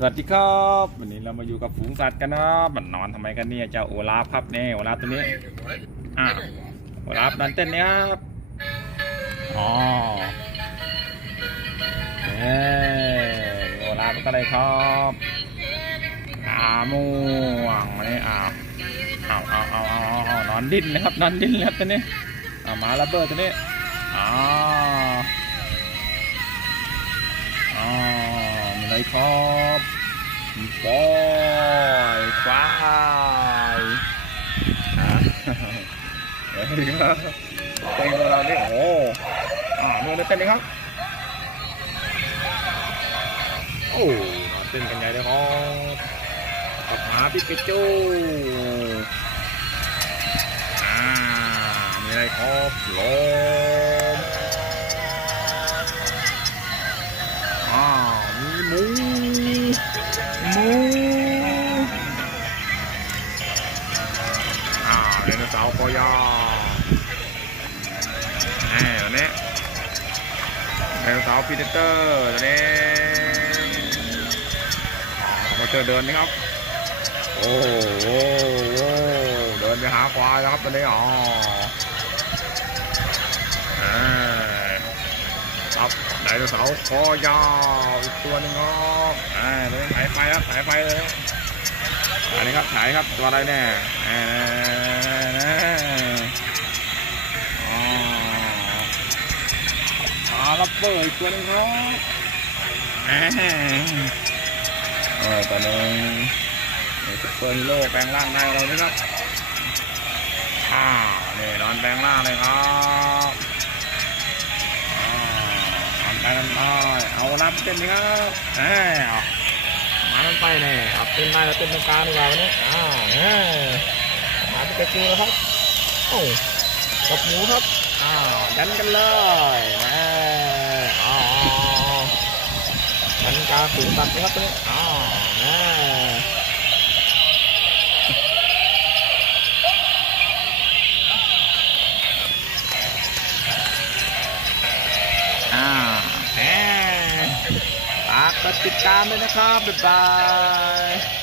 สวัสดีครับวันนี้เรามาอยู่กับฝูงสัตว์กันนะครับมันนอนทำไมกันเนี่ยเจ้าโอลาฟครับเนี่ยโอลาฟตัวนี้อ้าโอลาฟนอนเต้นเนี่ยครับอ๋อเอ้ยโอลาฟก็เลยครับอาม่วงนี่อ้าวเอาเอาเอาเอาเอานอนดิ้นนะครับนอนดิ้นแล้วตัวนี้เอามาระเบิดตัวนี้อ๋ออ๋อ ครับปอยควายอ่าเฮ้ยครับเต้นของเราเนี่ยโอ้โหอ่ามือเต้นเลยครับ โอ้นอนเต้นกันใหญ่เลยครับกับหมาปิกาจูอ่ามีอะไรครับลม หมูหมูอ่าไดโนเสาร์คอยาวแหมตัวนี้ไดโนเสาร์พีเดเตอร์ตัวนี้มาเจอเดินนะครับ โอ้โหเดินไปหาควายแล้วครับตอนนี้อ๋ออ่า ครับไดโนเสาร์คอยาวอีกตัวหนึงครับอ่าเดินสายไฟครับสายไฟเลยอันนี้ครับสายครับตัวอะไรแน่อ่าอ๋ออารับเบอร์อีกตัวหนึงครับอ่าเออตอนนี้ซุปเปอร์ฮีโร่แปลงร่างได้เรานี่ครับอ่านี่นอนแปลงร่างเลยครับานอนไปกันไปเอารับเต้นนี่ครับเอ้ยเอามามันไปเนี่ยเอาเต้นได้แล้วเต้นตรงกลางดีกว่าวันนี้อ้าวเอ้ยมาเป็นกระจูครับโอ้กบหมูครับอ้าวดันกันเลยแม่อ๋อมันกาสูงตัดนะครับตัวนี้อ๋อแกดติดตามด้วยนะครับ บ๊ายบาย